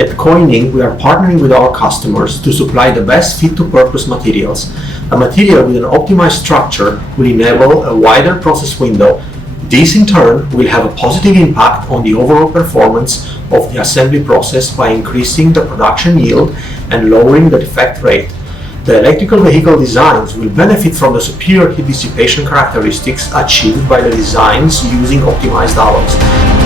At Coining, we are partnering with our customers to supply the best fit-to-purpose materials. A material with an optimized structure will enable a wider process window. This in turn will have a positive impact on the overall performance of the assembly process by increasing the production yield and lowering the defect rate. The electrical vehicle designs will benefit from the superior heat dissipation characteristics achieved by the designs using optimized alloys.